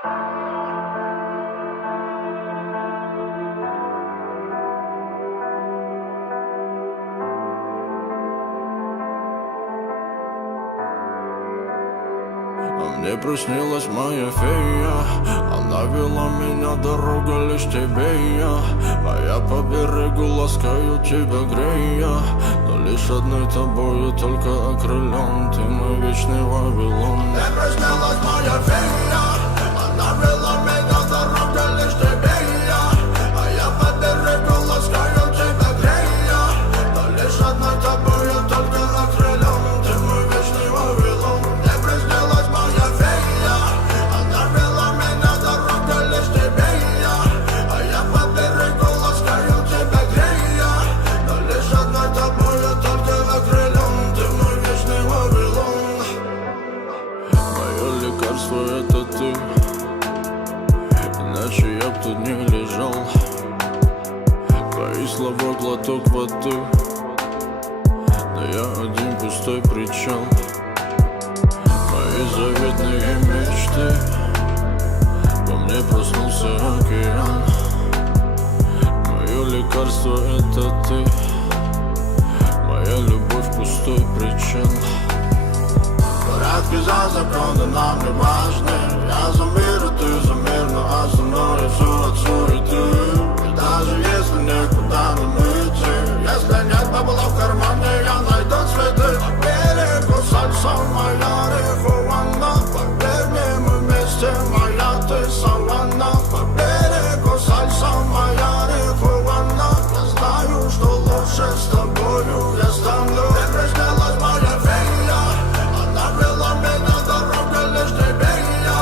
Мне приснилась моя фея, она вела меня, дорога лишь тебе и я. А я по берегу ласкаю тебя, грея, но лишь одной тобою только окрылен. Ты мой вечный Вавилон. Мне приснилась моя фея, она вела меня, дорога лишь тебе и я. А я по берегу ласкаю тебя, грея, но лишь одной тобою только окрылен. Ты мой вечный Вавилон. Мне приснилась моя фея, она вела меня, дорога лишь тебе и я. А я по берегу ласкаю тебя, грея, но лишь одной тобою только окрылен. Ты мой вечный Вавилон. Мое лекарство — это ты, иначе я б тут не лежал. Твои слова — глоток воды, да я один пустой причал. Мои заветные мечты, во мне проснулся океан. Мое лекарство — это ты, моя любовь — пустой причал. Порядки за законы нам не важны. Я за мир, а ты за мир, но остальное все от суеты. И даже если некуда нам идти, если нет бабла в кармане, я найду цветы. По берегу сальса моя рихуана, поверь мне, мы вместе, моя ты саванна. По берегу сальса моя рихуана, я знаю, что лучше с тобою я стану. Мне приснилась моя фея, она вела меня, дорога лишь тебе и я.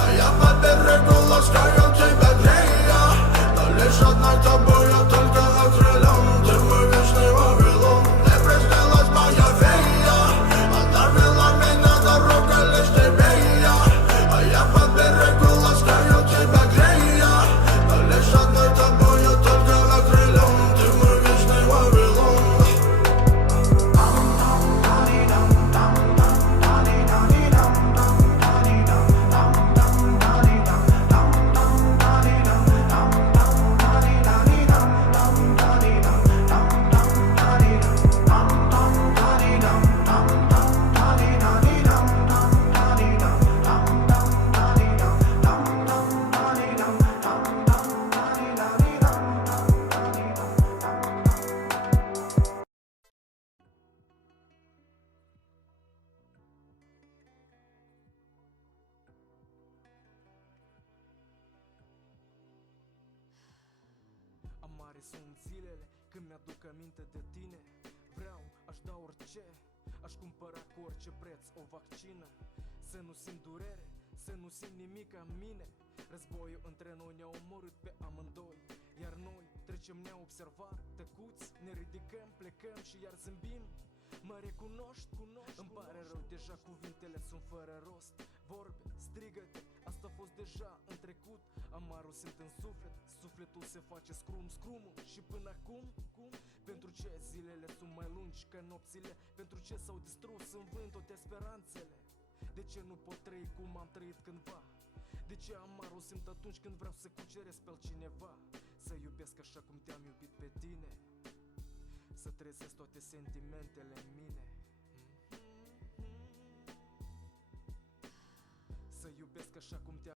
А я по берегу ласкаю тебя, грея, но лишь одной тобою только окрылен. Ты мой вечный Вавилон. Мне приснилась моя фея, она вела меня, дорога лишь тебе и я. А я по берегу ласкаю тебя, грея, но лишь одной тобою только окрылен. Ты мой вечный Вавилон. Amare sunt zilele când mi-aduc aminte de tine. Vreau, aș da orice, aș cumpăra cu orice preț o vaccină. Să nu simt durere, să nu simt nimic în mine. Războiul între noi ne-a omorât pe amândoi, iar noi trecem neobservat, tăcuți, ne ridicăm, plecăm și iar zâmbim. Mă recunoști? Îmi pare rău, deja cuvintele sunt fără rost. Vorbe, strigăte, asta a fost deja în trecut. Amarul simt în suflet, sufletul se face scrumul. Și până acum, pentru ce zilele sunt mai lungi ca nopțile? Pentru ce s-au distrus în vânt toate speranțele? De ce nu pot trăi cum am trăit cândva? De ce amarul simt atunci când vreau să cuceresc pe altcineva? Să iubesc așa cum te-am iubit pe tine, să trezesc toate sentimentele în mine. Să iubesc așa cum te-am